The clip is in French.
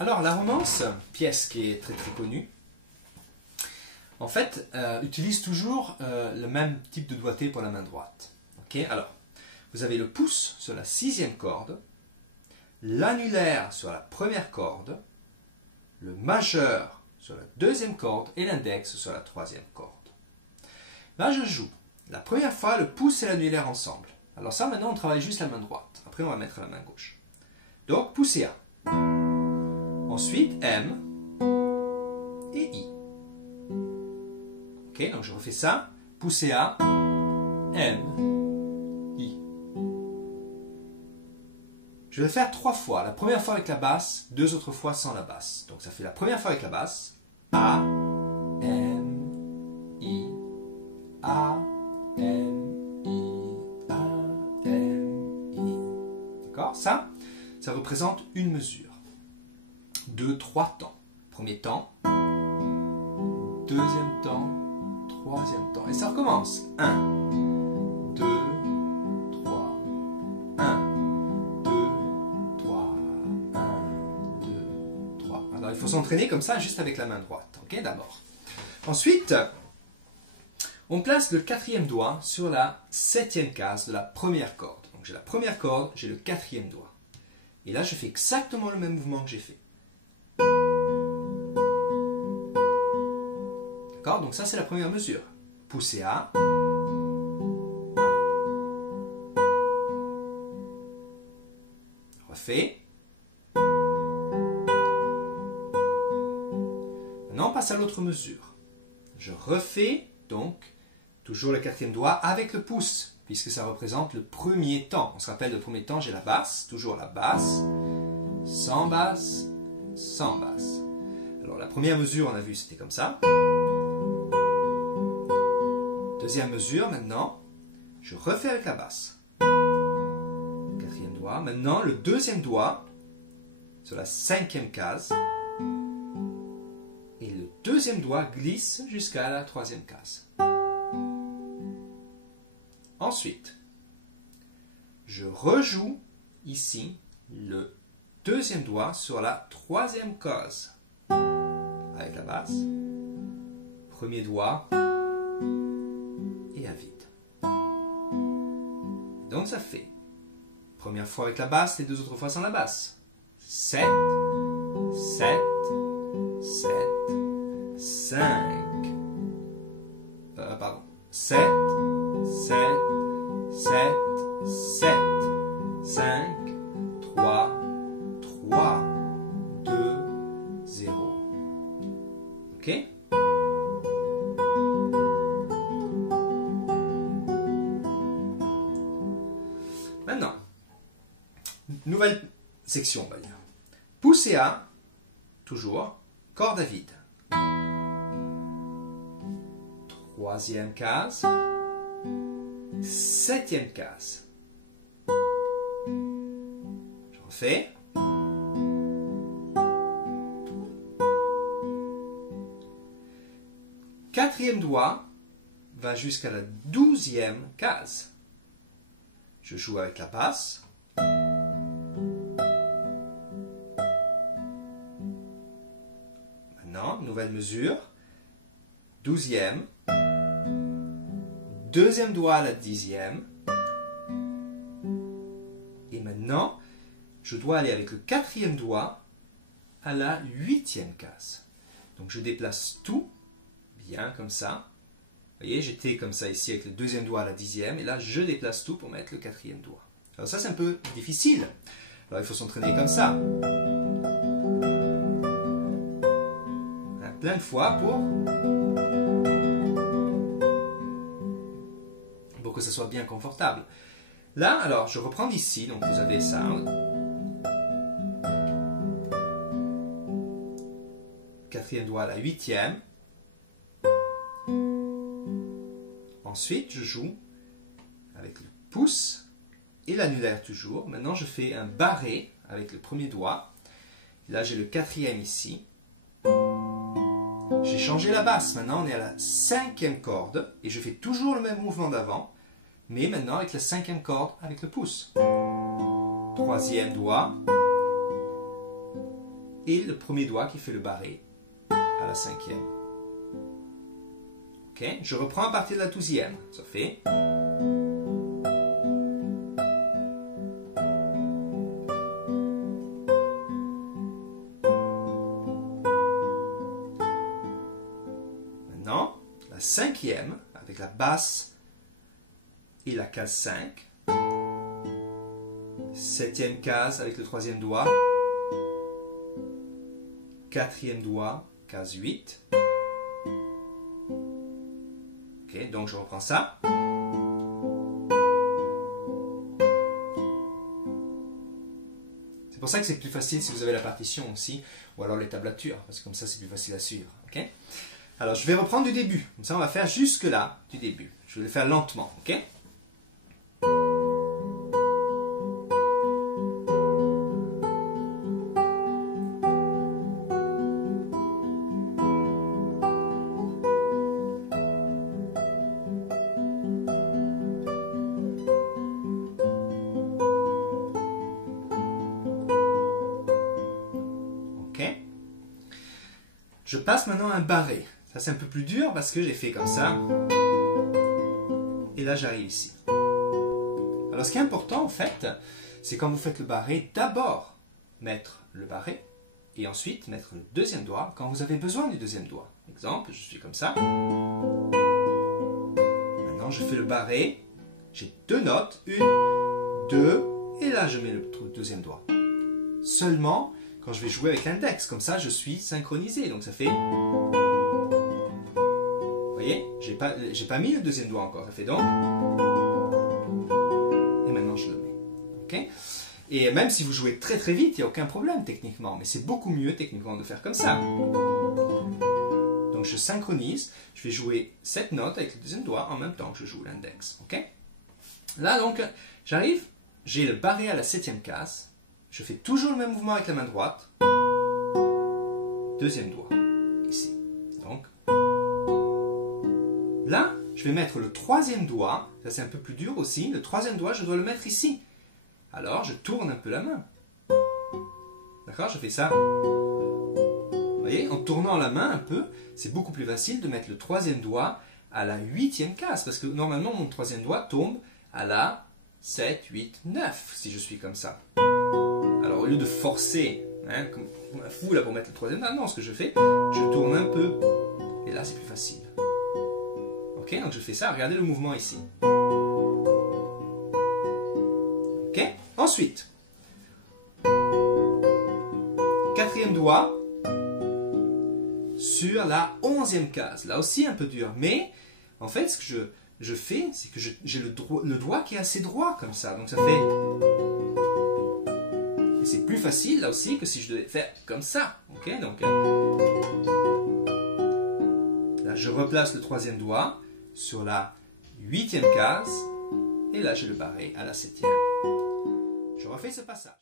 Alors, la romance, pièce qui est très très connue, en fait, utilise toujours le même type de doigté pour la main droite. Okay, alors, vous avez le pouce sur la 6e corde, l'annulaire sur la première corde, le majeur sur la 2e corde et l'index sur la 3e corde. Là, je joue. La première fois, le pouce et l'annulaire ensemble. Alors ça, maintenant, on travaille juste la main droite. Après, on va mettre la main gauche. Donc, pouce et A. Ensuite, M et I. Ok, donc je refais ça. Pouce et A, M, I. Je vais le faire 3 fois. La première fois avec la basse, 2 autres fois sans la basse. Donc ça fait la première fois avec la basse. A, M, I, A, M, I, A, M, I. D'accord? Ça représente une mesure. 2, 3 temps. Premier temps, deuxième temps, troisième temps. Et ça recommence. 1, 2, 3, 1, 2, 3, 1, 2, 3. Alors il faut s'entraîner comme ça juste avec la main droite. Ok, d'abord. Ensuite, on place le 4e doigt sur la 7e case de la première corde. Donc j'ai la première corde, j'ai le 4e doigt. Et là, je fais exactement le même mouvement que j'ai fait. D'accord? Donc ça, c'est la première mesure. Pouce et A. Refait. Maintenant, on passe à l'autre mesure. Je refais, donc, toujours le 4e doigt avec le pouce, puisque ça représente le premier temps. On se rappelle, le premier temps, j'ai la basse, toujours la basse, sans basse, sans basse. Alors, la première mesure, on a vu, c'était comme ça. Deuxième mesure, maintenant, je refais avec la basse. 4e doigt. Maintenant, le 2e doigt sur la 5e case. Et le 2e doigt glisse jusqu'à la 3e case. Ensuite, je rejoue ici le 2e doigt sur la 3e case. Avec la basse. Premier doigt. Et à vide. Donc ça fait, première fois avec la basse, les 2 autres fois sans la basse. 7, 7, 7, 5. Pardon. 7, 7, 7, 7, 5, 3, 3, 2, 0. Ok? Maintenant, nouvelle section, on va dire. Pouce et A, toujours, corde à vide. 3e case, 7e case. Je refais. Quatrième doigt va jusqu'à la 12e case. Je joue avec la basse. Maintenant, nouvelle mesure. 12e. Deuxième doigt à la 10e. Et maintenant, je dois aller avec le 4e doigt à la 8e case. Donc je déplace tout, bien comme ça. Vous voyez, j'étais comme ça ici avec le 2e doigt à la 10e, et là je déplace tout pour mettre le 4e doigt. Alors ça c'est un peu difficile. Alors il faut s'entraîner comme ça. Plein de fois pour que ça soit bien confortable. Là, alors je reprends d'ici, donc vous avez ça. Quatrième doigt à la 8e. Ensuite, je joue avec le pouce et l'annulaire toujours. Maintenant, je fais un barré avec le premier doigt. Là, j'ai le 4e ici. J'ai changé la basse. Maintenant, on est à la 5e corde. Et je fais toujours le même mouvement d'avant. Mais maintenant, avec la 5e corde, avec le pouce. 3e doigt. et le premier doigt qui fait le barré à la 5e. Ok, je reprends à partir de la 12e. Ça fait. Maintenant, la 5e avec la basse et la case 5. 7e case avec le 3e doigt. 4e doigt, case 8. Ok, donc je reprends ça. C'est pour ça que c'est plus facile si vous avez la partition aussi, ou alors les tablatures, parce que comme ça c'est plus facile à suivre. Ok? Alors je vais reprendre du début, comme ça on va faire jusque là du début. Je vais le faire lentement, ok? Je passe maintenant un barré. Ça c'est un peu plus dur parce que j'ai fait comme ça. Et là j'arrive ici. Alors ce qui est important en fait, c'est quand vous faites le barré, d'abord mettre le barré et ensuite mettre le deuxième doigt quand vous avez besoin du deuxième doigt. Exemple, je suis comme ça. Maintenant je fais le barré. J'ai deux notes, une, deux, et là je mets le deuxième doigt. Seulement quand je vais jouer avec l'index, comme ça je suis synchronisé, donc ça fait... Vous voyez, j'ai pas mis le deuxième doigt encore, ça fait donc... Et maintenant je le mets. Okay? Et même si vous jouez très très vite, il n'y a aucun problème techniquement, mais c'est beaucoup mieux techniquement de faire comme ça. Donc je synchronise, je vais jouer cette note avec le deuxième doigt en même temps que je joue l'index. Okay? Là donc, j'arrive, j'ai le barré à la 7e case. Je fais toujours le même mouvement avec la main droite. Deuxième doigt, ici. Donc, là, je vais mettre le troisième doigt. Ça, c'est un peu plus dur aussi. Le troisième doigt, je dois le mettre ici. Alors, je tourne un peu la main. D'accord? Je fais ça. Vous voyez? En tournant la main un peu, c'est beaucoup plus facile de mettre le troisième doigt à la 8e case. Parce que normalement, mon troisième doigt tombe à la 7, 8, 9, si je suis comme ça. Alors, au lieu de forcer, hein, comme un fou là pour mettre le troisième, non, ce que je fais, je tourne un peu, et là c'est plus facile. Ok, donc je fais ça, regardez le mouvement ici. Ok, ensuite, quatrième doigt sur la 11e case. Là aussi un peu dur, mais en fait, ce que je fais, c'est que j'ai le doigt qui est assez droit comme ça, donc ça fait... C'est plus facile là aussi que si je devais faire comme ça. Ok, donc là je replace le troisième doigt sur la 8e case et là j'ai le barré à la 7e. Je refais ce passage.